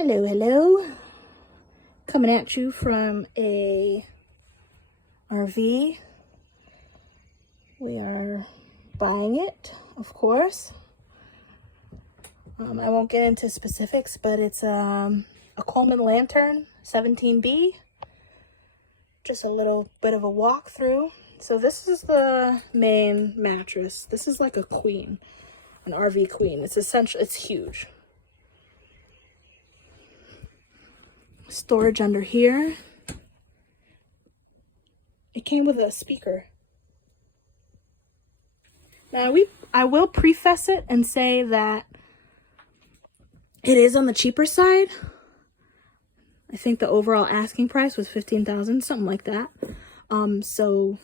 Hello, hello. Coming at you from a RV. We are buying it, of course. I won't get into specifics, but it's a Colman lantern, 17B. Just a little bit of a walkthrough. So this is the main mattress. This is like a queen, an RV queen. It's essential. It's huge. Storage under here. It came with a speaker. Now I will preface it and say that it is on the cheaper side. I think the overall asking price was $15,000, something like that. So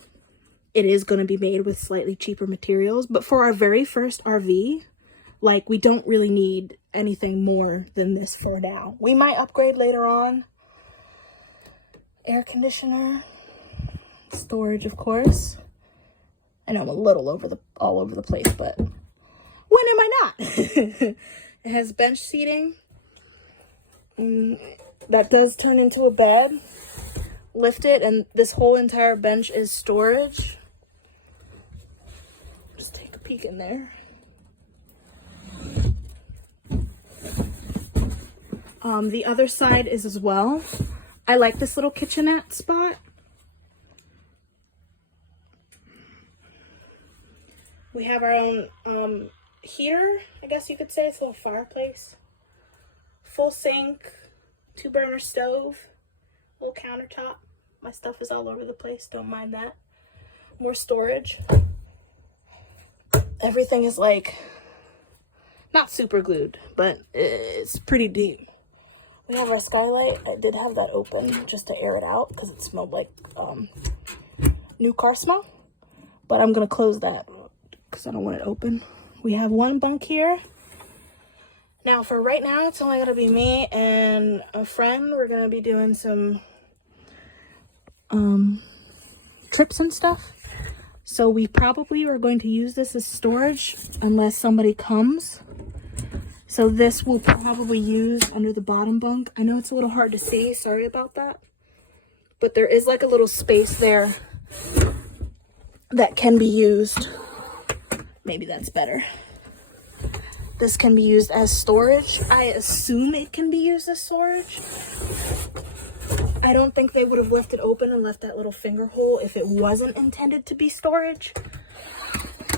it is going to be made with slightly cheaper materials, but for our very first RV, like, we don't really need anything more than this for now. We might upgrade later on. Air conditioner, storage, of course. I know I'm a little all over the place, but when am I not? It has bench seating. That does turn into a bed. Lift it, and this whole entire bench is storage. Just take a peek in there. The other side is as well. I like this little kitchenette spot. We have our own heater, I guess you could say. It's a little fireplace. Full sink, 2-burner stove, little countertop. My stuff is all over the place, don't mind that. More storage. Everything is like, not super glued, but it's pretty deep. We have our skylight. I did have that open just to air it out because it smelled like new car smell. But I'm going to close that because I don't want it open. We have one bunk here. Now, for right now, it's only going to be me and a friend. We're going to be doing some trips and stuff. So we probably are going to use this as storage unless somebody comes. So this will probably use under the bottom bunk. I know it's a little hard to see. Sorry about that. But there is like a little space there that can be used. Maybe that's better. This can be used as storage. I assume it can be used as storage. I don't think they would have left it open and left that little finger hole if it wasn't intended to be storage.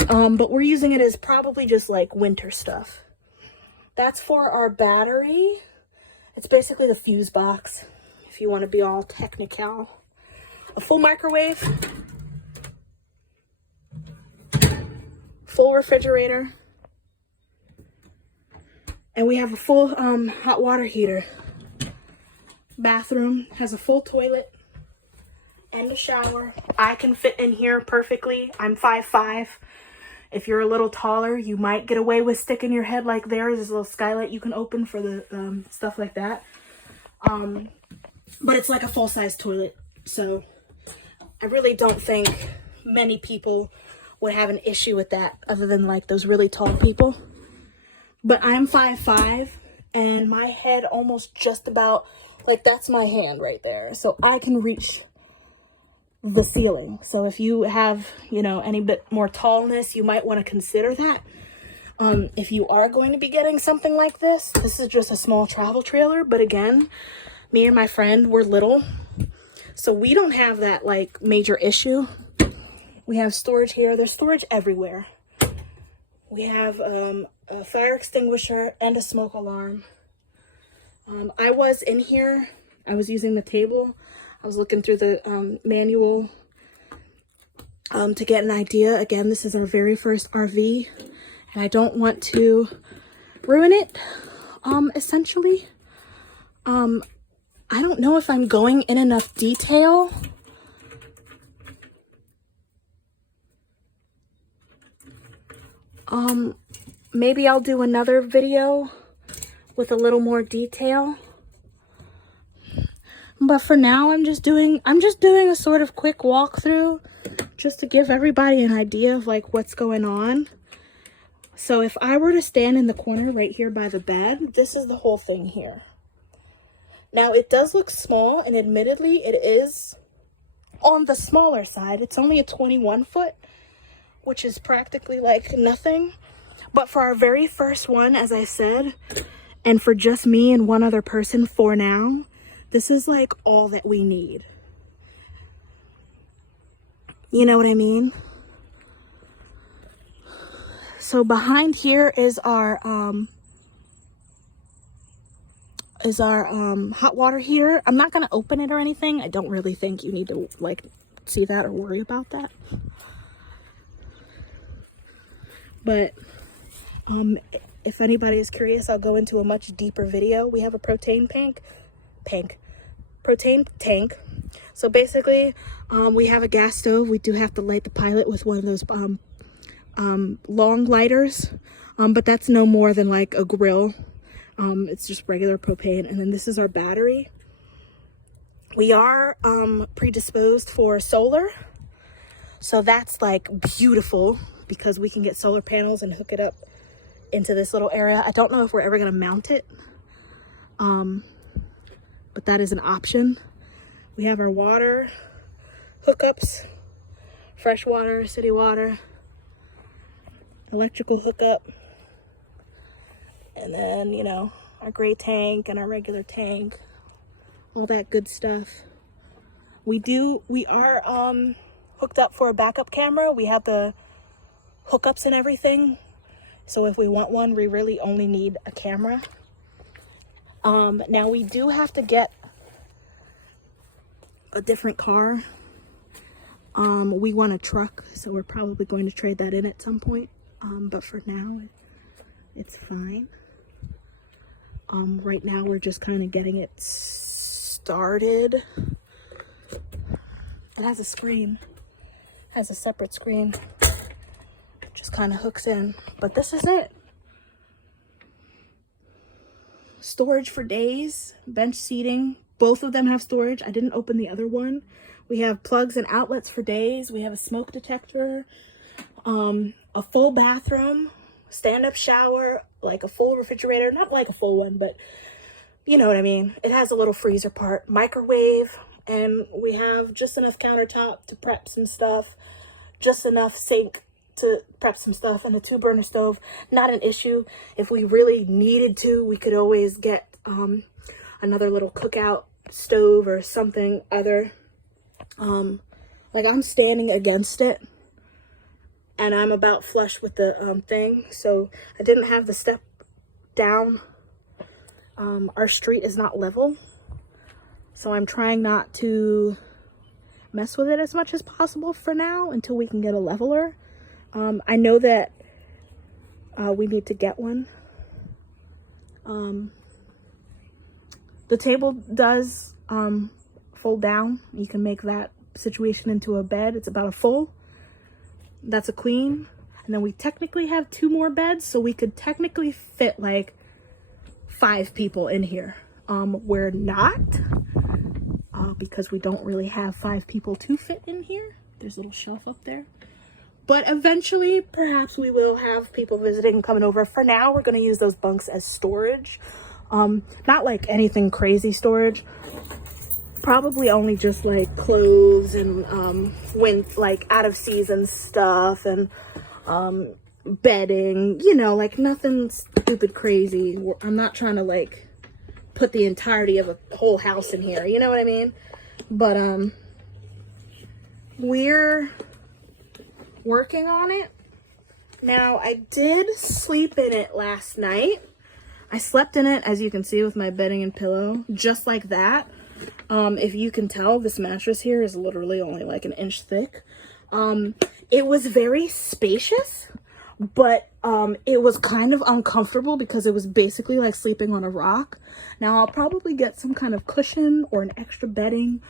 But we're using it as probably just like winter stuff. That's for our battery. It's basically the fuse box, if you want to be all technical. A full microwave. Full refrigerator. And we have a full hot water heater. Bathroom has a full toilet and a shower. I can fit in here perfectly. I'm 5'5". If you're a little taller, you might get away with sticking your head like there. There's a little skylight you can open for the stuff like that. But it's like a full-size toilet. So I really don't think many people would have an issue with that other than like those really tall people. But I'm 5'5", and my head almost just about, like, that's my hand right there. So I can reach the ceiling. So if you have, you know, any bit more tallness, you might want to consider that. If you are going to be getting something like this is just a small travel trailer. But again, me and my friend, we're little, so we don't have that like major issue. We have storage here. There's storage everywhere. We have a fire extinguisher and a smoke alarm. I was in here. I was using the table. I was looking through the manual to get an idea. Again, this is our very first RV, and I don't want to ruin it, essentially. I don't know if I'm going in enough detail. Maybe I'll do another video with a little more detail. But for now, I'm just doing a sort of quick walkthrough just to give everybody an idea of like what's going on. So if I were to stand in the corner right here by the bed, this is the whole thing here. Now it does look small, and admittedly it is on the smaller side. It's only a 21 foot, which is practically like nothing. But for our very first one, as I said, and for just me and one other person for now, this is like all that we need. You know what I mean? So behind here is our hot water heater. I'm not gonna open it or anything. I don't really think you need to like see that or worry about that. But if anybody is curious, I'll go into a much deeper video. We have a propane tank. So basically, we have a gas stove. We do have to light the pilot with one of those long lighters, but that's no more than like a grill. It's just regular propane. And then this is our battery. We are predisposed for solar, so that's like beautiful because we can get solar panels and hook it up into this little area. I don't know if we're ever going to mount it, but that is an option. We have our water hookups, fresh water, city water, electrical hookup, and then, you know, our gray tank and our regular tank, all that good stuff. We are hooked up for a backup camera. We have the hookups and everything, so if we want one, we really only need a camera. Now we do have to get a different car. We want a truck, so we're probably going to trade that in at some point, but for now it's fine. Right now we're just kind of getting it started. It has a screen, has a separate screen, just kind of hooks in, but this is it. Storage for days, bench seating, both of them have storage. I didn't open the other one. We have plugs and outlets for days. We have a smoke detector, a full bathroom, stand-up shower, like a full refrigerator, not like a full one, but you know what I mean. It has a little freezer part, microwave, and we have just enough countertop to prep some stuff, just enough sink to prep some stuff, and a 2-burner stove. Not an issue. If we really needed to, we could always get another little cookout stove or something other. Like I'm standing against it, and I'm about flush with the thing, so I didn't have the step down. Our street is not level, so I'm trying not to mess with it as much as possible for now until we can get a leveler. I know that we need to get one. The table does fold down. You can make that situation into a bed. It's about a full. That's a queen. And then we technically have 2 more beds, so we could technically fit like 5 people in here. We're not, because we don't really have 5 people to fit in here. There's a little shelf up there. But eventually, perhaps we will have people visiting, coming over. For now, we're going to use those bunks as storage. Not like anything crazy storage. Probably only just like clothes and like out of season stuff and bedding, you know, like nothing stupid crazy. I'm not trying to like put the entirety of a whole house in here, you know what I mean? But we're working on it. Now, I did sleep in it last night. I slept in it, as you can see, with my bedding and pillow, just like that. If you can tell, this mattress here is literally only like an inch thick. It was very spacious, but it was kind of uncomfortable because it was basically like sleeping on a rock. Now, I'll probably get some kind of cushion or an extra bedding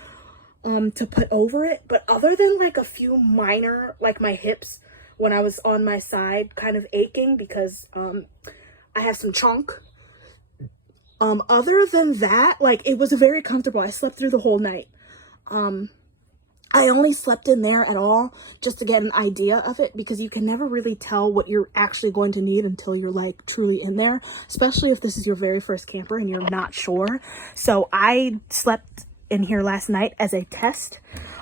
to put over it, but other than like a few minor, like my hips when I was on my side kind of aching because I have some chunk. Other than that, like, it was very comfortable. I slept through the whole night. I I only slept in there at all just to get an idea of it, because you can never really tell what you're actually going to need until you're like truly in there, especially if this is your very first camper and you're not sure. So I slept in here last night as a test.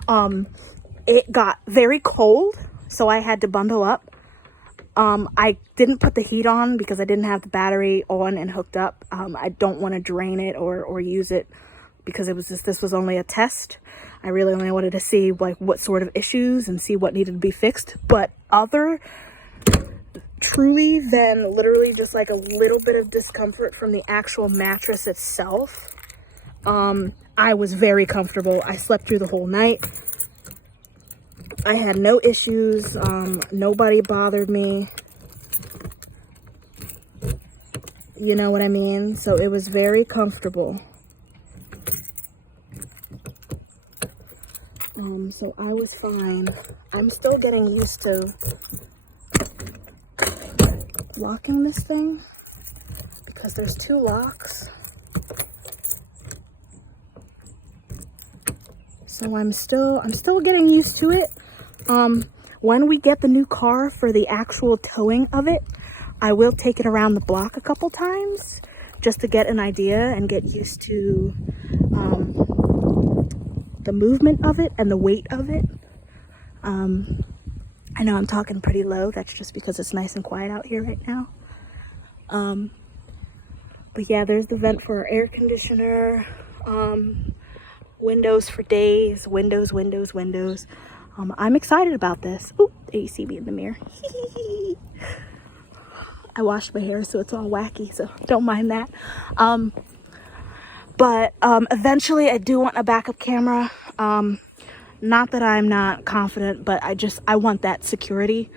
It got very cold, so I had to bundle up. I didn't put the heat on because I didn't have the battery on and hooked up. I don't want to drain it or use it, because this was only a test. I really only wanted to see like what sort of issues and see what needed to be fixed. But other truly than literally just like a little bit of discomfort from the actual mattress itself, I was very comfortable. I slept through the whole night. I had no issues. Nobody bothered me. You know what I mean? So it was very comfortable. So I was fine. I'm still getting used to locking this thing because there's 2 locks. So I'm still getting used to it. When we get the new car for the actual towing of it, I will take it around the block a couple times just to get an idea and get used to the movement of it and the weight of it. I know I'm talking pretty low. That's just because it's nice and quiet out here right now. But yeah, there's the vent for our air conditioner. Windows for days. Windows. I'm excited about this. Ooh, you see me in the mirror. I washed my hair, so it's all wacky, so don't mind that. But eventually I do want a backup camera. Not that I'm not confident, but I want that security.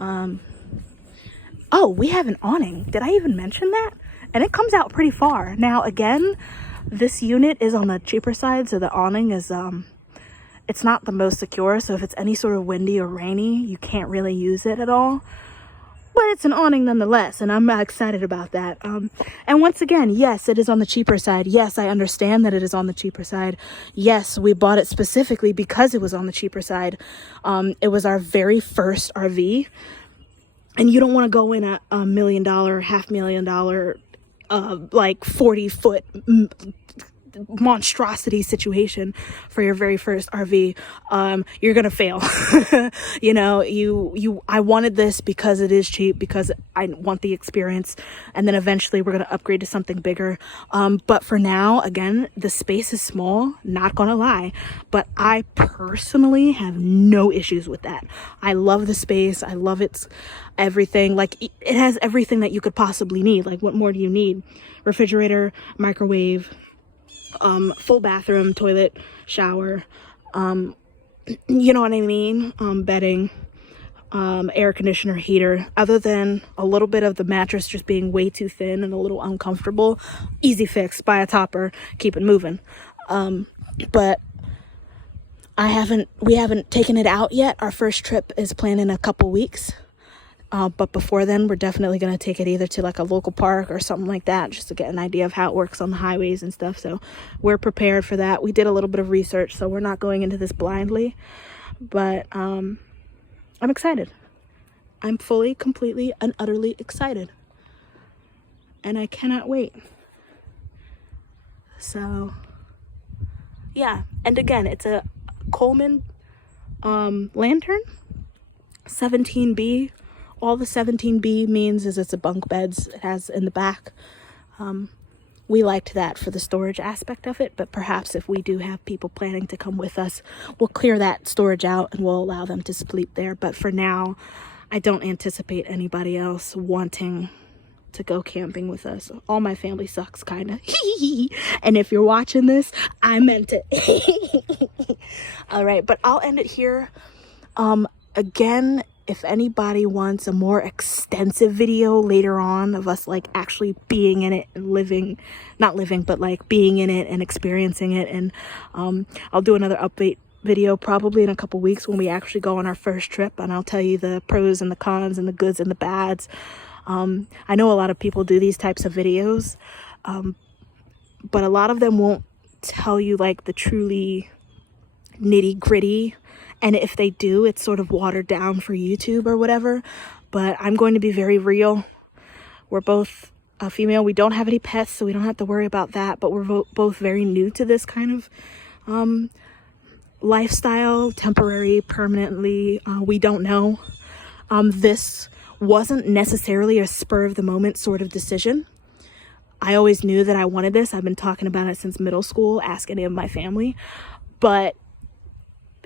Oh, we have an awning. Did I even mention that? And it comes out pretty far. Now, again, this unit is on the cheaper side, so the awning is, it's not the most secure. So if it's any sort of windy or rainy, you can't really use it at all. But it's an awning nonetheless, and I'm excited about that. And once again, yes, it is on the cheaper side. Yes, I understand that it is on the cheaper side. yes, we bought it specifically because it was on the cheaper side. It was our very first RV, and you don't want to go in at $1 million, $500,000, like 40-foot monstrosity situation for your very first RV. You're gonna fail. You know, I wanted this because it is cheap, because I want the experience, and then eventually we're gonna upgrade to something bigger. But for now, again, the space is small, not gonna lie, but I personally have no issues with that. I love the space. I love its everything. Like, it has everything that you could possibly need. Like, what more do you need? Refrigerator, microwave, full bathroom, toilet, shower, you know what I mean? Bedding, air conditioner, heater. Other than a little bit of the mattress just being way too thin and a little uncomfortable, easy fix, buy a topper, keep it moving. But we haven't taken it out yet. Our first trip is planned in a couple weeks. But before then, we're definitely going to take it either to like a local park or something like that, just to get an idea of how it works on the highways and stuff. So we're prepared for that. We did a little bit of research, so we're not going into this blindly. But I'm excited. I'm fully, completely, and utterly excited. And I cannot wait. So, yeah. And again, it's a Colman lantern, 17B. All the 17B means is it's a bunk beds it has in the back. We liked that for the storage aspect of it, but perhaps if we do have people planning to come with us, we'll clear that storage out and we'll allow them to sleep there. But for now, I don't anticipate anybody else wanting to go camping with us. All my family sucks, kind of. And if you're watching this, I meant it. All right, but I'll end it here. Again, if anybody wants a more extensive video later on of us like actually being in it and not living, but like being in it and experiencing it. And I'll do another update video probably in a couple weeks when we actually go on our first trip, and I'll tell you the pros and the cons and the goods and the bads. I know a lot of people do these types of videos, but a lot of them won't tell you like the truly nitty gritty, and if they do, it's sort of watered down for YouTube or whatever. But I'm going to be very real. We're both female. We don't have any pets, so we don't have to worry about that, but we're both very new to this kind of lifestyle, temporary, permanently. We don't know. This wasn't necessarily a spur of the moment sort of decision. I always knew that I wanted this. I've been talking about it since middle school, ask any of my family, but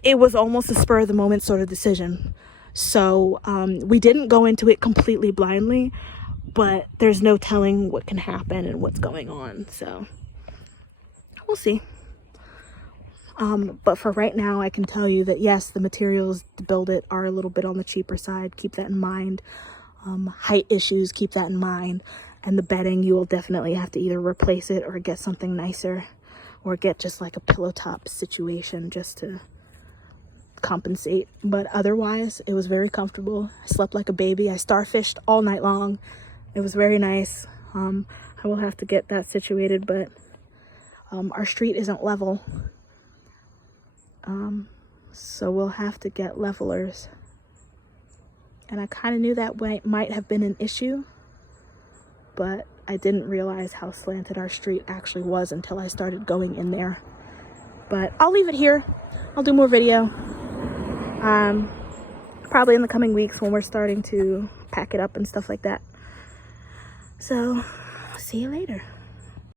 it was almost a spur of the moment sort of decision. So we didn't go into it completely blindly, but there's no telling what can happen and what's going on. So we'll see. But for right now, I can tell you that yes, the materials to build it are a little bit on the cheaper side. Keep that in mind. Height issues, keep that in mind. And the bedding, you will definitely have to either replace it or get something nicer, or get just like a pillow top situation just to compensate. But otherwise, it was very comfortable. I slept like a baby. I starfished all night long. It was very nice. I will have to get that situated, but our street isn't level. So we'll have to get levelers. And I kind of knew that might have been an issue, but I didn't realize how slanted our street actually was until I started going in there. But I'll leave it here. I'll do more video. Probably in the coming weeks when we're starting to pack it up and stuff like that. So, see you later.